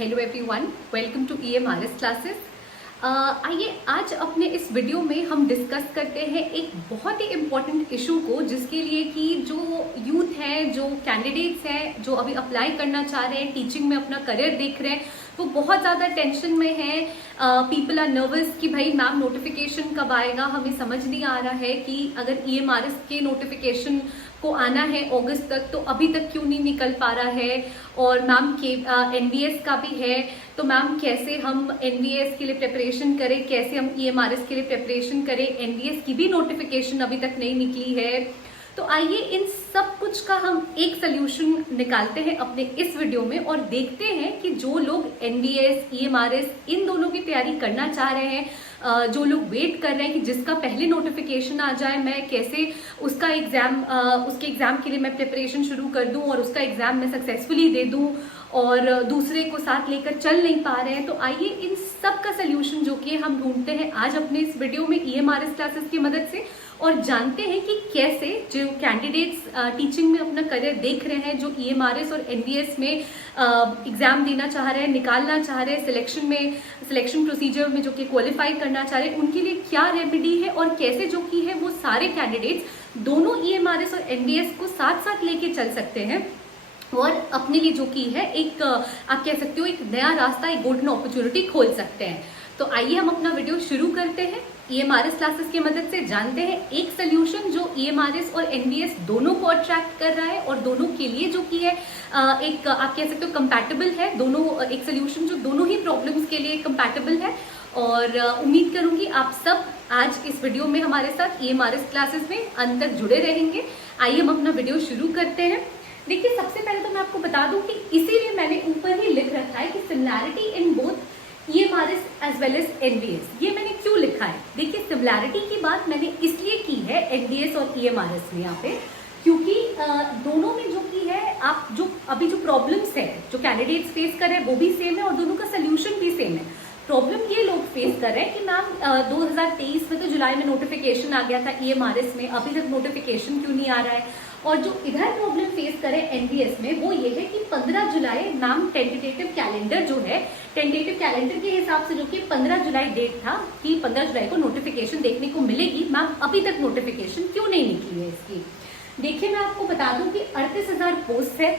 Hello everyone, welcome to EMRS classes. आइए आज अपने इस वीडियो में हम डिस्कस करते हैं एक बहुत ही इम्पोर्टेंट इशू को, जिसके लिए कि जो यूथ हैं, जो कैंडिडेट्स हैं, जो अभी अप्लाई करना चाह रहे हैं, टीचिंग में अपना करियर देख रहे हैं, वो बहुत ज़्यादा टेंशन में है। पीपल आर नर्वस कि भाई मैम नोटिफिकेशन कब आएगा, हमें समझ नहीं आ रहा है कि अगर EMRS के नोटिफिकेशन को आना है अगस्त तक तो अभी तक क्यों नहीं निकल पा रहा है। और मैम के NVS का भी है, तो मैम कैसे हम NVS के लिए प्रिपरेशन करें, कैसे हम EMRS के लिए प्रिपरेशन करें, NVS की भी नोटिफिकेशन अभी तक नहीं निकली है। तो आइए इन सब कुछ का हम एक सोल्यूशन निकालते हैं अपने इस वीडियो में और देखते हैं कि जो लोग NVS, EMRS इन दोनों की तैयारी करना चाह रहे हैं, जो लोग वेट कर रहे हैं कि जिसका पहले नोटिफिकेशन आ जाए, मैं कैसे उसका उसके एग्जाम के लिए मैं प्रिपरेशन शुरू कर दूं और उसका एग्जाम मैं सक्सेसफुली दे दूं, और दूसरे को साथ लेकर चल नहीं पा रहे हैं। तो आइए इन सब का सोल्यूशन जो कि हम ढूंढते हैं आज अपने इस वीडियो में EMRS क्लासेस की मदद से, और जानते हैं कि कैसे जो कैंडिडेट्स टीचिंग में अपना करियर देख रहे हैं, जो EMRS और NVS में एग्जाम देना चाह रहे हैं, निकालना चाह रहे हैं, सिलेक्शन प्रोसीजर में जो कि क्वालिफाई करना चाह रहे हैं, उनके लिए क्या रेमेडी है और कैसे जो कि है वो सारे कैंडिडेट्स दोनों EMRS और NVS को साथ साथ लेके चल सकते हैं और अपने लिए जो कि है एक आप कह सकते हो एक नया रास्ता, एक गोल्डन अपॉर्चुनिटी खोल सकते हैं। तो आइए हम अपना वीडियो शुरू करते हैं। EMRS क्लासेस की मदद से जानते हैं एक सोल्यूशन जो EMRS और NVS दोनों को अट्रैक्ट कर रहा है और दोनों के लिए जो कि है एक आप कह सकते हो कंपैटिबल है, दोनों एक सोल्यूशन जो दोनों ही प्रॉब्लम्स के लिए कंपैटिबल है। और उम्मीद करूंगी आप सब आज इस वीडियो में हमारे साथ EMRS क्लासेस में अंत तक जुड़े रहेंगे। आइए हम अपना वीडियो शुरू करते हैं। देखिए, सबसे पहले तो मैं आपको बता दूं कि इसीलिए मैंने ऊपर ही लिख रखा है कि similarity in both EMRS as well as NVS। ये मैंने क्यों लिखा है? देखिए, सिमिलैरिटी की बात मैंने इसलिए की है NVS और EMRS में यहाँ पे, क्योंकि दोनों में जो की है आप जो अभी जो प्रॉब्लम्स है जो कैंडिडेट्स फेस कर रहे हैं वो भी सेम है और दोनों का सोल्यूशन भी सेम है। प्रॉब्लम ये लोग फेस कर रहे हैं कि मैम 2023 में तो जुलाई में नोटिफिकेशन आ गया था EMRS में, अभी तक नोटिफिकेशन क्यों नहीं आ रहा है। और जो इधर प्रॉब्लम फेस करें NVS में वो ये है कि 15 जुलाई मैम टेंटेटिव कैलेंडर जो है, टेंटेटिव कैलेंडर के हिसाब से जो कि 15 जुलाई डेट था कि 15 जुलाई को नोटिफिकेशन देखने को मिलेगी, मैम अभी तक नोटिफिकेशन क्यों नहीं निकली है इसकी। देखिए, मैं आपको बता दूं कि 38,000 पोस्ट है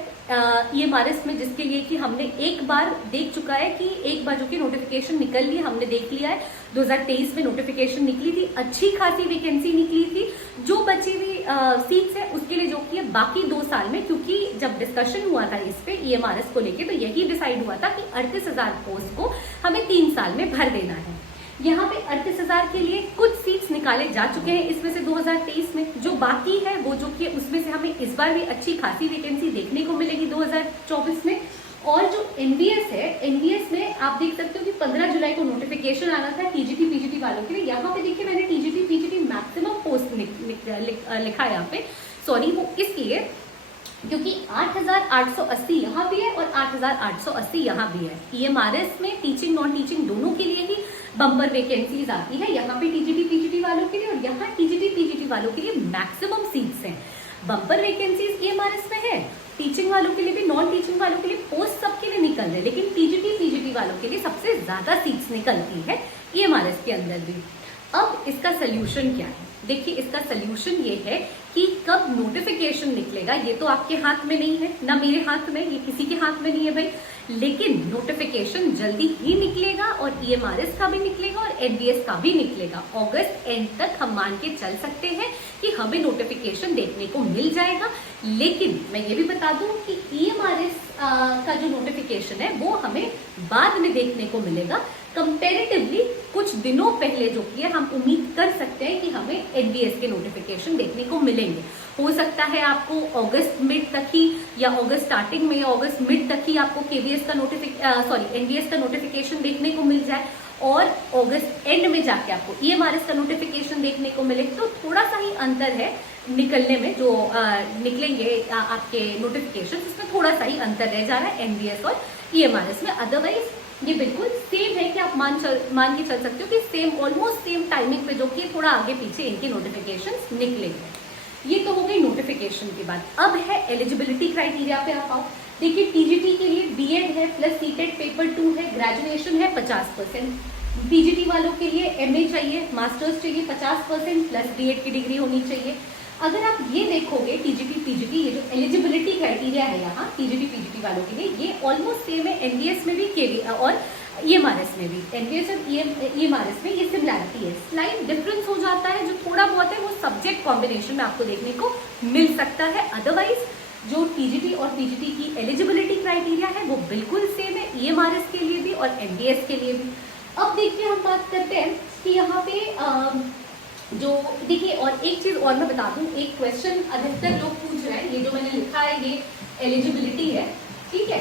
EMRS में, जिसके लिए कि हमने एक बार देख चुका है कि एक बार जो कि नोटिफिकेशन निकल ली, हमने देख लिया है। 2023 में नोटिफिकेशन निकली थी, अच्छी खासी वैकेंसी निकली थी। जो बची हुई सीट्स है उसके लिए जो कि है बाकी 2 साल में, क्योंकि जब डिस्कशन हुआ था इस पे EMRS को लेके तो यही डिसाइड हुआ था कि 38,000 पोस्ट को हमें 3 साल में भर देना है। यहाँ पे 38,000 के लिए कुछ सीट्स निकाले जा चुके हैं इसमें से 2023 में, जो बाकी है वो जो कि उसमें से हमें इस बार भी अच्छी खासी वैकेंसी देखने को मिलेगी 2024 में। और जो NVS है, NVS में आप देख सकते हो कि 15 जुलाई को नोटिफिकेशन आना था TGT PGT वालों के लिए। यहाँ पे देखिए मैंने TGT PGT मैक्सिमम पोस्ट लिखा है यहाँ पे, सॉरी वो इसलिए क्योंकि 8,880 यहाँ भी है और 8,880 यहाँ भी है। EMRS में टीचिंग नॉन टीचिंग दोनों के लिए ही बम्पर वैकेंसीज आती है, यहाँ पे TGT PGT वालों के लिए और यहाँ TGT PGT वालों के लिए मैक्सिमम सीट्स हैं। बम्पर वैकेंसीज EMRS में है, टीचिंग वालों के लिए भी, नॉन टीचिंग वालों के लिए पोस्ट सबके लिए निकल रहे, लेकिन TGT PGT वालों के लिए सबसे ज्यादा सीट्स निकलती है EMRS के अंदर भी। अब इसका सोल्यूशन क्या है? देखिए, इसका सोल्यूशन ये है कि कब नोटिफिकेशन निकलेगा ये तो आपके हाथ में नहीं है, ना मेरे हाथ में, ये किसी के हाथ में नहीं है भाई, लेकिन नोटिफिकेशन जल्दी ही निकलेगा और EMRS का भी निकलेगा और NVS का भी निकलेगा। अगस्त एंड तक हम मान के चल सकते हैं कि हमें नोटिफिकेशन देखने को मिल जाएगा। लेकिन मैं ये भी बता दूं कि EMRS का जो नोटिफिकेशन है वो हमें बाद में देखने को मिलेगा। कंपेरेटिवली कुछ दिनों पहले जो कि हम उम्मीद कर सकते हैं कि हमें NVS के नोटिफिकेशन देखने को मिलेंगे। हो सकता है आपको अगस्त मिड तक ही या अगस्त स्टार्टिंग में या अगस्त मिड तक ही आपको KVS का NVS का नोटिफिकेशन देखने को मिल जाए और अगस्त एंड में जाके आपको EMRS का नोटिफिकेशन देखने को मिले। तो थोड़ा सा ही अंतर है निकलने में, जो निकलेंगे आपके नोटिफिकेशन, इसमें थोड़ा सा ही अंतर रह जा रहा है NVS और EMRS में। अदरवाइज ये बिल्कुल सेम है कि आप मान के चल सकते हो कि सेम ऑलमोस्ट सेम टाइमिंग पे जो कि थोड़ा आगे पीछे इनके नोटिफिकेशंस निकलेंगे। ये तो हो गई नोटिफिकेशन की बात। अब है एलिजिबिलिटी क्राइटेरिया पे आप आओ। देखिए टीजीटी के लिए बीएड है प्लस सीटेट पेपर 2 है, ग्रेजुएशन है 50%। पीजीटी वालों के लिए एमए चाहिए, मास्टर्स चाहिए 50% प्लस बीएड की डिग्री होनी चाहिए। अगर आप ये देखोगे टीजीटी पीजीटी, ये जो एलिजिबिलिटी क्राइटेरिया है यहाँ टीजीटी पीजीटी वालों के लिए, ये ऑलमोस्ट सेम है एनडीएस में भी केवी और ईएमआरएस में भी। एनडीएस और ईएमआरएस में ये सिमिलैरिटी है, स्लाइट डिफरेंस हो जाता है जो थोड़ा बहुत है वो सब्जेक्ट कॉम्बिनेशन में आपको देखने को मिल सकता है। अदरवाइज जो टीजीटी और पीजीटी की एलिजिबिलिटी क्राइटेरिया है वो बिल्कुल सेम है ईएमआरएस के लिए भी और एनडीएस के लिए भी। अब देखिए हम बात करते हैं कि यहाँ पे जो देखिए और एक चीज और मैं बता दूं, एक क्वेश्चन अधिकतर लोग पूछ रहे हैं, ये जो मैंने लिखा है ये एलिजिबिलिटी है, ठीक है।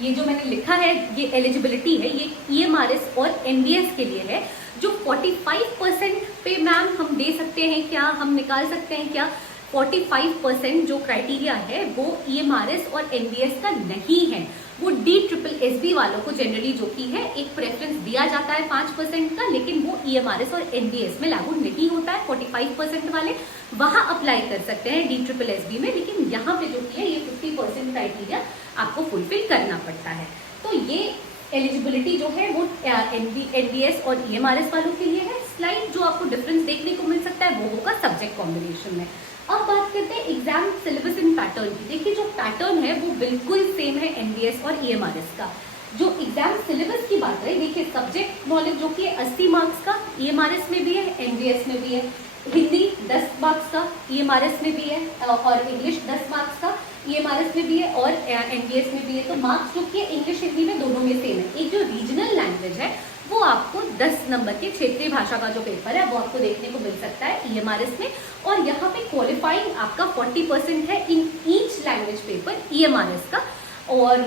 ये जो मैंने लिखा है ये एलिजिबिलिटी है, ये ईएमआरएस और एनडीएस के लिए है। जो 45% पे मैम हम दे सकते हैं क्या, हम निकाल सकते हैं क्या, 45% जो क्राइटेरिया है वो ईएमआरएस और एनडीएस का नहीं है, वो DSSB वालों को जनरली जो कि है एक प्रेफरेंस दिया जाता है 5% का, लेकिन वो ईएमआरएस और एनडीएस में लागू नहीं होता है। 45% वाले वहां अप्लाई कर सकते हैं DSSB में, लेकिन यहाँ पे जो कि है ये 50% क्राइटेरिया आपको फुलफिल करना पड़ता है। तो ये एलिजिबिलिटी जो है वो एनडीएस और ईएमआरएस वालों के लिए है। स्लाइड जो आपको डिफरेंस देखने को मिल सकता है वो होगा सब्जेक्ट कॉम्बिनेशन में। अब बात करते हैं एग्जाम सिलेबस इन पैटर्न की। देखिए जो पैटर्न है वो बिल्कुल सेम है एनडीएस और ईएमआरएस का। जो एग्जाम सिलेबस की बात है, देखिए सब्जेक्ट नॉलेज जो कि 80 मार्क्स का ईएमआरएस में भी है एनडीएस में भी है, हिंदी 10 मार्क्स का ईएमआरएस में भी है और इंग्लिश 10 मार्क्स का ईएमआरएस में भी है और एनडीएस में भी है। तो मार्क्स जो कि इंग्लिश हिंदी में दोनों में सेम है। एक जो रीजनल लैंग्वेज है वो आपको 10 नंबर के क्षेत्रीय भाषा का जो पेपर है वो आपको देखने को मिल सकता है ईएमआरएस में, और यहाँ पे क्वालिफाइंग आपका 40% है in each language paper EMRS का। और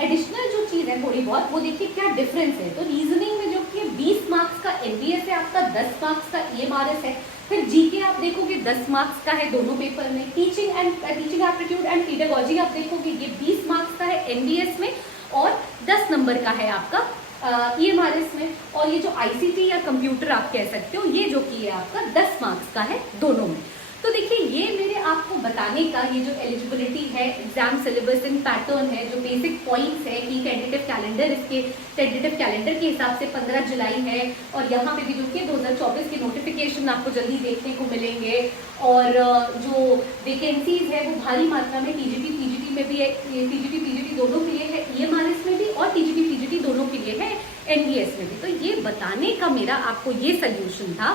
एडिशनल जो चीज है थोड़ी बहुत वो देखिए क्या डिफरेंस है। तो रीजनिंग में जो कि 20 मार्क्स का एनडीएस है आपका, 10 मार्क्स का ईएमआरएस है। फिर जीके आप देखोगे 10 मार्क्स का है दोनों पेपर में। टीचिंग एप्टीट्यूड एंड पेडागोजी आप देखोगे ये 20 मार्क्स का है एनडीएस में और 10 नंबर का है आपका ईएमआरएस में। और ये जो आईसीटी या कंप्यूटर आप कह सकते हो ये जो कि है आपका 10 मार्क्स का है दोनों में। तो देखिए ये मेरे आपको बताने का ये जो एलिजिबिलिटी है, एग्जाम सिलेबस इन पैटर्न है, जो बेसिक पॉइंट्स है कि टेंटेटिव कैलेंडर, इसके टेंटेटिव कैलेंडर के हिसाब से 15 जुलाई है और यहाँ पे भी जो कि 2024 के नोटिफिकेशन आपको जल्दी देखने को मिलेंगे। और जो वैकेंसीज है वो भारी मात्रा में टीजीटी पीजीटी में भी है, टीजीटी पीजीटी दोनों के लिए है, ईएमआरएस में भी और टीजीटी पीजीटी दोनों के लिए है, एनडीएस में भी। तो ये बताने का मेरा आपको ये सोल्यूशन था,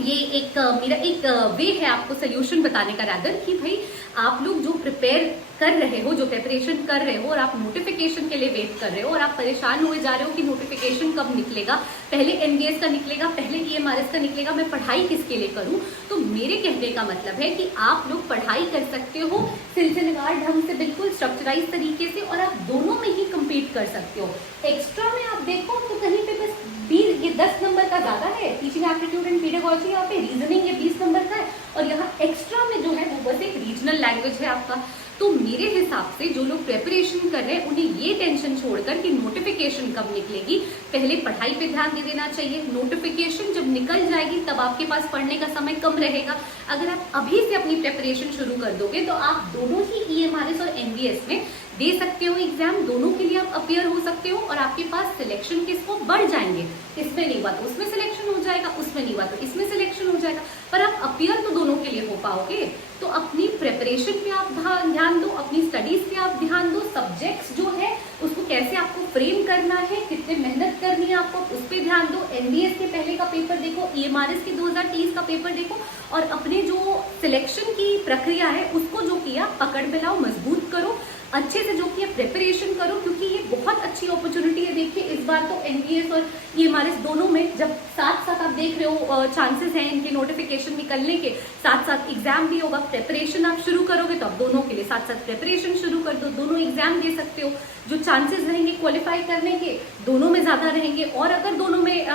ये एक मेरा एक वे है आपको सोल्यूशन बताने का, रादर कि भाई आप लोग जो प्रिपेयर कर रहे हो, जो प्रिपरेशन कर रहे हो और आप नोटिफिकेशन के लिए वेट कर रहे हो और आप परेशान हुए जा रहे हो कि नोटिफिकेशन कब निकलेगा, पहले एनडीएस का निकलेगा, पहले ईएमआरएस का निकलेगा, मैं पढ़ाई किसके लिए करूं। तो मेरे कहने का मतलब है कि आप लोग पढ़ाई कर सकते हो सिलसिलेवार ढंग से, बिल्कुल स्ट्रक्चराइज तरीके से, और आप दोनों में ही कम्पीट कर सकते हो। एक्स्ट्रा में आप देखो तो कहीं पे बस 20 ये 10 नंबर का ज्यादा है, टीचिंग एप्टीट्यूड एंड पेडागोजी यहाँ पे, रीजनिंग ये 20 नंबर का है और यहाँ एक्स्ट्रा में जो है वो बस एक रीजनल लैंग्वेज है आपका। तो मेरे हिसाब से जो लोग प्रिपरेशन कर रहे हैं उन्हें ये टेंशन छोड़कर कि नोटिफिकेशन कब निकलेगी, पहले पढ़ाई पे ध्यान दे देना चाहिए। नोटिफिकेशन जब निकल जाएगी तब आपके पास पढ़ने का समय कम रहेगा। अगर आप अभी से अपनी प्रिपरेशन शुरू कर दोगे तो आप दोनों ही ईएमआरएस और एनडीएस में दे सकते हो एग्जाम, दोनों के लिए आप अपियर हो सकते हो और आपके पास सिलेक्शन के स्कोप बढ़ जाएंगे। इसमें नहीं हुआ तो उसमें सिलेक्शन हो जाएगा, उसमें नहीं हुआ तो इसमें सिलेक्शन हो जाएगा, पर आप अपियर तो दोनों के लिए हो पाओगे। तो अपनी प्रिपरेशन पे आप ध्यान दो, अपनी स्टडीज पे आप ध्यान दो, सब्जेक्ट्स जो है उसको कैसे आपको फ्रेम करना है, कितने मेहनत करनी है आपको, उस पर ध्यान दो। एनडीएस के पहले का पेपर देखो, ईएमआरएस के 2023 का पेपर देखो और अपने जो सिलेक्शन की प्रक्रिया है उसको जो किया पकड़ में लाओ, मजबूत करो, अच्छे से जो कि प्रिपरेशन करो, क्योंकि ये बहुत अच्छी अपॉर्चुनिटी है। देखिए इस बार तो एनडीएस और ईएमआरएस दोनों में जब साथ साथ आप देख रहे हो चांसेस हैं इनके नोटिफिकेशन निकलने के, साथ साथ एग्जाम भी होगा, प्रिपरेशन आप शुरू करोगे तो आप दोनों के लिए साथ साथ प्रिपरेशन शुरू कर दो, दोनों एग्जाम दे सकते हो। जो चांसेस रहेंगे क्वालिफाई करने के दोनों में ज्यादा रहेंगे, और अगर दोनों में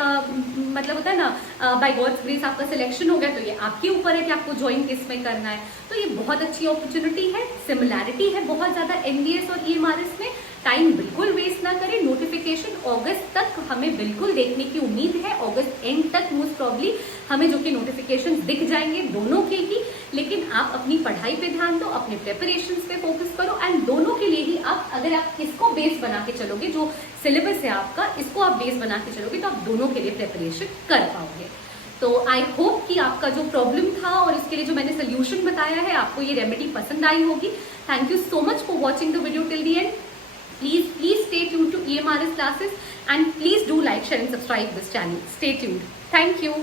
मतलब होता है ना बाय गॉड्स ग्रेस आपका सिलेक्शन हो गया तो ये आपके ऊपर है कि आपको ज्वाइन किस में करना है। तो ये बहुत अच्छी अपॉर्चुनिटी है, सिमिलैरिटी है बहुत ज्यादा एनडीएस और ईएमआरएस में, टाइम बिल्कुल वेस्ट ना करें। नोटिफिकेशन अगस्त तक हमें बिल्कुल देखने की उम्मीद है, अगस्त एंड तक मोस्ट प्रॉब्ली हमें जो कि नोटिफिकेशन दिख जाएंगे दोनों के ही। लेकिन आप अपनी पढ़ाई पे ध्यान दो, अपने प्रिपरेशन पे फोकस करो, एंड दोनों के लिए ही आप, अगर आप इसको बेस बना के चलोगे, जो सिलेबस है आपका, इसको आप बेस बना के चलोगे तो आप दोनों के लिए प्रिपरेशन कर पाओगे। तो आई होप कि आपका जो प्रॉब्लम था और इसके लिए जो मैंने सोल्यूशन बताया है, आपको ये रेमेडी पसंद आई होगी। Thank you so much for watching the video till the end. Please stay tuned to EMRS classes, and please do like, share and subscribe this channel. Stay tuned. Thank you.